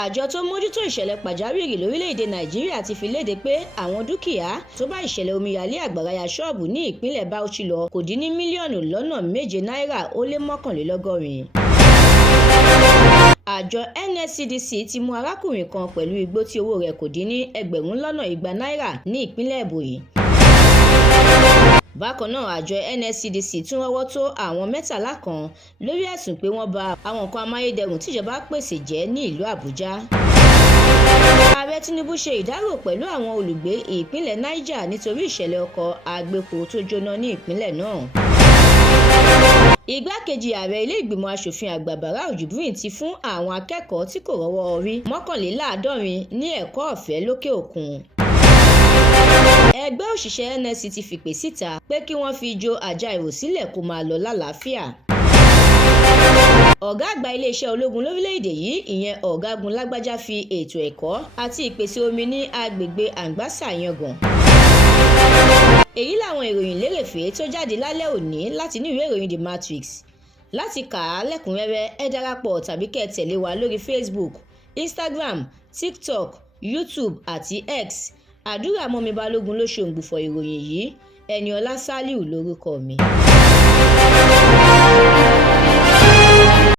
Àjọ tó mójútó ìṣẹ̀lẹ̀ pàjáwìrì lórílẹ̀‐èdè Nàìjíríà ti fi léde pé àwọn dúkìá tó bá ìṣẹ̀lẹ̀ omíyalé àgbàráyà ṣọ́ọ̀bù ní ìpínlẹ̀ Bauchi lọ kò dín ní mílíọ̀nù lọ́nà 7 náírà ó lé 81. Àjọ NSCDC ti mú arákùnrin kan pẹ̀lú igbó tí owó rẹ̀ kò dín ní ẹgbẹ̀rún lọ́nà 200 náírà ní ìpínlẹ̀ Ebonyi. Bákan náà, àjọ NSCDC tún rọ́wọ́ tó àwọn 13 kan lórí ẹ̀sùn pé wọ́n ba àwọn nǹkan amáyédẹrùn tíjọba pèsè jẹ́ ní ìlú Àbújá. Ààrẹ Tinubu ṣe ìdárò pẹ̀lú àwọn olùgbé ìpínlẹ̀ Niger nítorí ìṣẹ̀lẹ̀ ọkọ̀ agbépo tó jóná ní ìpínlẹ̀ náà. Igbákejì ààrẹ ilé ìgbìmọ̀ asòfin àgbà Barau Jibrin ti fún àwọn akẹ́kọ̀ọ́ tí kò rọ́wọ́ orí 71 ní ẹ̀kọ́ ọ̀fẹ́ lókè òkun. Ẹgbẹ́ òṣìṣẹ́ NSC ti fìpè síta pé kí wọ́n fi ijó Àjàìrò sílẹ̀ kó máa lọ lálàáfíà. Ọ̀gá àgbà iléeṣẹ́ ológun lórílẹ̀‐èdè yìí ìyẹn Ọ̀gágun Lágbájá fi ètò ẹ̀kọ́ àti ìpèsè omi ní agbègbè Àǹgbàsà yangàn. Èyí làwọn ìròyìn lérèfé tó jáde lálẹ́ òní láti inú ìwé ìròyìn The Matrix. Láti kà á lẹ́kùnrẹ́rẹ́ ẹ darapọ̀ tàbí kẹ́ ẹ tẹ̀lé wa lórí Facebook, Instagram, TikTok, YouTube àti X. Àdúràmọ́mi Balógun ló ṣòǹgbùfọ̀ ìròyìn yìí. Ẹniọlá Sálíù lórúkọ mi.